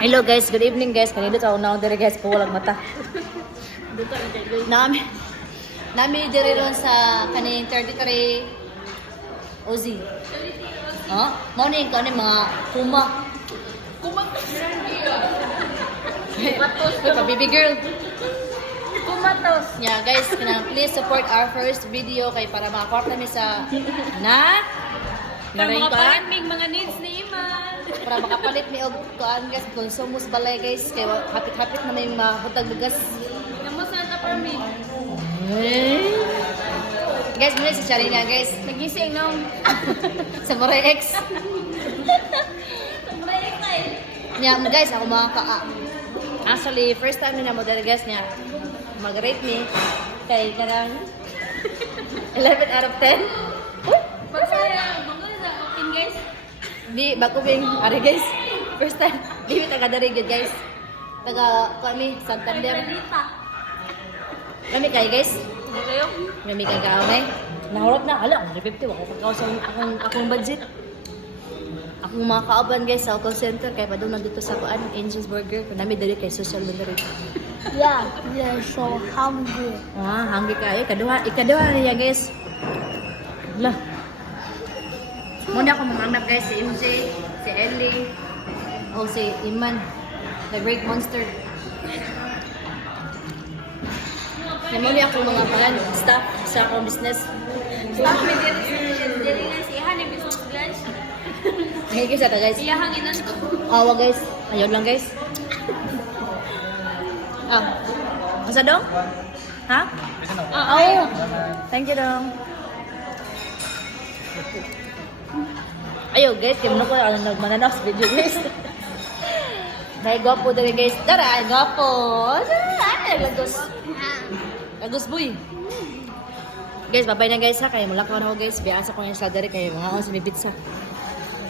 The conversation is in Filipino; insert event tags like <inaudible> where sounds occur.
Hello guys, good evening guys. Kanina sa una ako guys, po walang mata. Nami Nami dire ron sa kaning 33 Ozi. Ha? Mo ni kaning mga kuma. Kumatos. <laughs> Uy, pa baby girl. Kumatos. Yeah, guys, kana please support our first video kay para makakuha kami sa na Para mga ka? may mga needs ni Iman. Para makapalit mi og kuan guys konsumos balay guys kay hapit-hapit na may mahutag bugas. Namos na for me. Guys, muna si Charina guys. Nagising nung. <laughs> sa Moray X. May excited. Nya guys, ako mga ka Actually, first time nila mo dala guys niya. Mag-rate me kay kanang 11 <laughs> out of 10. Uy, Masaya. Mga sa akin guys. Di, bako bing, ari guys. First time, di taga dari gud guys. Taga kami Santander. Kami kay guys. Hindi kayo? Kami kay kaamay. Nahurot na, ala, 150 ako pagkaw sa akong akong budget. Akong mga kauban guys sa call center kay padung nandito sa kuan Angel's Burger kung nami dali kay social delivery. Yeah, we are so hungry. Ah, hanggi ka. Eh, kaduha, ikaduha niya guys. Lah. Muna ako mga anak guys, si MJ, si Ellie, o si Iman, the great monster. Namuli ako mga pangan, staff sa akong business. Stop me dito. Dili nga si Ihan yung business lunch. Hinggi sa ta guys. Iya hanginan ko. Awa guys. Ayun lang guys. Ah. Asa dong? Ha? Ah, Oh. Thank you dong. Ayo guys, na ko ano nagmananaw sa video guys. <laughs> Dahil gwapo dali guys. Tara, ay gwapo. Ay, lagos. Lagos boy. Guys, babay na guys ha. Kaya mula ko na ako guys. Biasa ko yung sa kaya mga ako sa may pizza.